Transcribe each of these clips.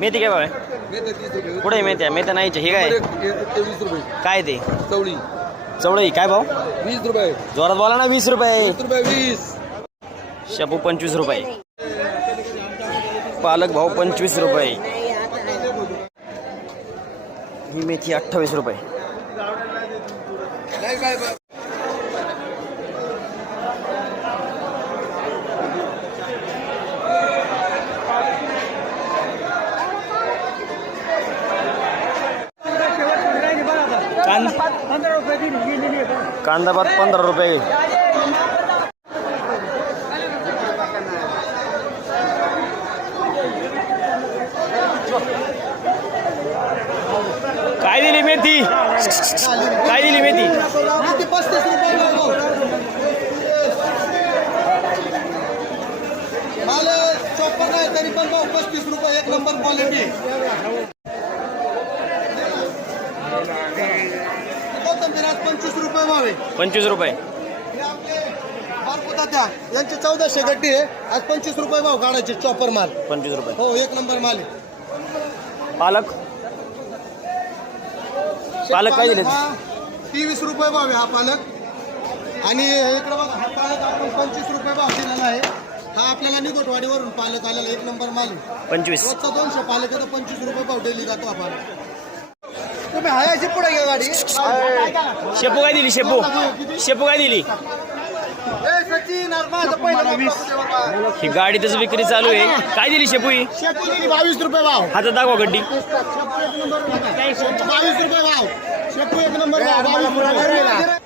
मेथी काय भाव? आहे कुठे आहे मेथ्या मेथ्या नाहीचे हे काय? वीस रुपये काय ते? चवळी चवळी काय भाव? वीस रुपये जोरात बोला ना वीस रुपये. वीस रुपये वीस पंचवीस रुपये. पालक भाव पंचवीस रुपये. ही मेथी अठ्ठावीस रुपये. कांदा कांदा भात पंधरा रुपये काय दिली मेथी? काय दिली मेथी? चोपन्न आहे तरी पण पस्तीस रुपये एक नंबर क्वालिटी कोथंबीर आज पंचवीस रुपये भाव आहे. पंचवीस रुपये. हे त्या. यांचे चौदाशे गड्डी आहे. आज पंचवीस रुपये भाव काढायचे चॉपर माल. पंचवीस रुपये. हो एक नंबर माल आहे. पालक. पालक काय दिले? तेवीस रुपये भाव आहे हा पालक. आणि इकडे बघा हा पालक आपण पंचवीस रुपये भाव दिलेला आहे. हा आपल्याला निगोटवाडीवरून पालक आलेला एक नंबर माल आहे. पंचवीस. रोजचा दोनशे पालक आहे तर पंचवीस रुपये भाव डेली जातो हा पालक. तुम्ही हायाची पुढे घ्या गाडी. शेपू काय दिली शेपू? शेपू काय दिली? ए सचिन अरे माझं पहिलं बघ बाबा. ही गाडीतच विक्री चालू आहे. काय दिली शेपू ही? शेपू दिली बावीस रुपये भाव. हातात दाखवा गड्डी. बावीस रुपये भाव. शेपू एक नंबर भाव बावीस रुपये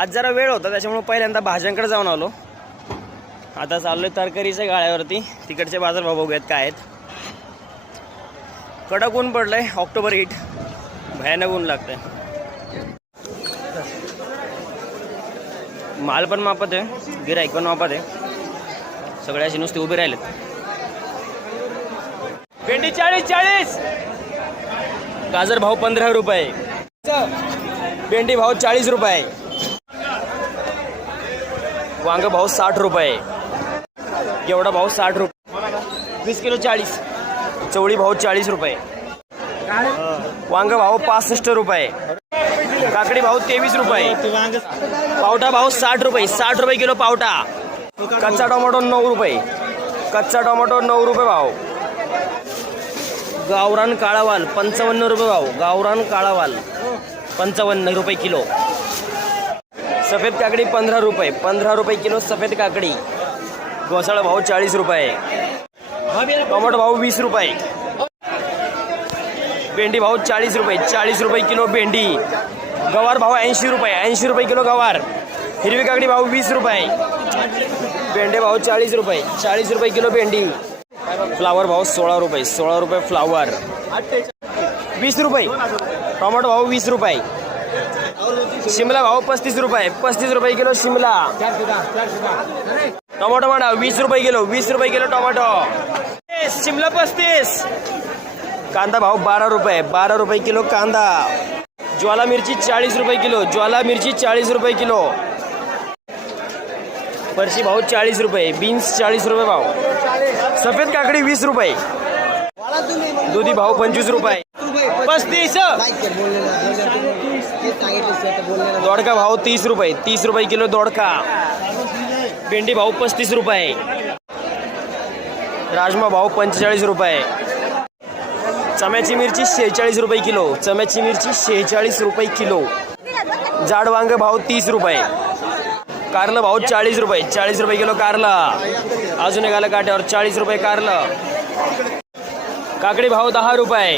आज जरा वेळ होता त्याच्यामुळे पहिल्यांदा भाज्यांकडे जाऊन आलो. आता चाललोय तरकारीच्या गाळ्यावरती. तिकडचे बाजारभाव बघूयात काय आहेत. कडक ऊन पडलंय ऑक्टोबर हिट भयानक ऊन लागतंय. माल पण मापत आहे गिराईक पण मापत आहे. सगळ्याचे नुसते उभे राहिलेत. भेंडी चाळीस चाळीस! गाजर भाव पंधरा रुपये. भेंडी भाव चाळीस रुपये. वांग भाव साठ रुपये. एवढा भाव साठ रुपये. वीस किलो चाळीस. चवळी भाव चाळीस रुपये. वांग भाव पासष्ट रुपये. काकडी भाव तेवीस रुपये. पावटा भाव साठ रुपये. साठ रुपये किलो पावटा. कच्चा टोमॅटो नऊ रुपये. कच्चा टोमॅटो नऊ रुपये भाव. गावरान काळावाल पंचावन्न रुपये भाव. गावरान काळावाल पंचावन्न रुपये किलो. सफेद काकडी पंधरा रुपये. पंधरा रुपये किलो सफेद काकडी. घोसाळा भाव चाळीस रुपये. टोमॅटो भाव वीस रुपये. भेंडी भाव चाळीस रुपये चाळीस रुपये किलो भेंडी. गवार भाव ऐंशी रुपये ऐंशी रुपये किलो गवार. हिरवी काकडी भाव वीस रुपये. भेंडे भाव चाळीस रुपये चाळीस रुपये किलो भेंडी. फ्लावर भाव सोळा रुपये सोळा रुपये फ्लावर. वीस रुपये. टोमॅटो भाव वीस रुपये. शिमला भाव पस्तीस रुपये पस्तीस रुपये किलो शिमला. टोमॅटो म्हणा वीस रुपये किलो, वीस रुपये किलो टोमॅटो. शिमला पस्तीस. कांदा भाव बारह रुपये बारह रुपये किलो कांदा. ज्वाला मिरची चाळीस रुपये किलो, ज्वाला मिरची चाळीस रुपये किलो. परशी भाव चाळीस रुपये, बीन्स चाळीस रुपये भाव. सफ़ेद काकडी वीस रुपये. दुधी भाव पंचवीस रुपये. पस्तीस. दोडका भाव तीस रुपये तीस रुपये किलो दोडका. भेंडी भाव पस्तीस रुपये. राजमा भाव पंचेचाळीस रुपये. चम्याची मिरची शेहेचाळीस रुपये किलो. चम्याची मिरची शेहेचाळीस रुपये किलो. जाड वांग भाव तीस रुपये. कारलं भाव चाळीस रुपये. चाळीस रुपये किलो कारलं. अजून एक आलं काट्यावर. चाळीस रुपये कारलं. काकडी भाव दहा रुपये.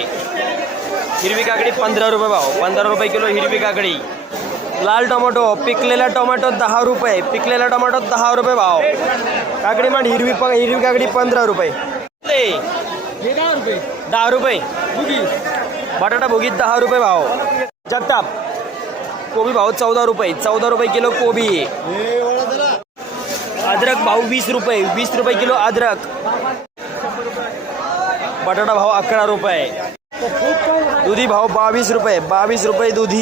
हिरवी काकडी पंधरा रुपये भाव. पंधरा रुपये किलो हिरवी काकडी. लाल टोमॅटो, पिकलेला टोमॅटो दहा रुपये. पिकलेला टोमॅटो दहा रुपये भाव. काकडी मांड हिरवी हिरवी काकडी पंधरा रुपये. दहा रुपये. बटाटा भोगीत दहा रुपये भाव. जगताप. कोबी भाव चौदा रुपये. चौदा रुपये किलो कोबी. अद्रक भाव वीस रुपये. वीस रुपये किलो अद्रक. बटाटा भाव अकरा रुपये. दुधी भाव बावीस रुपये. बावीस रुपये दुधी.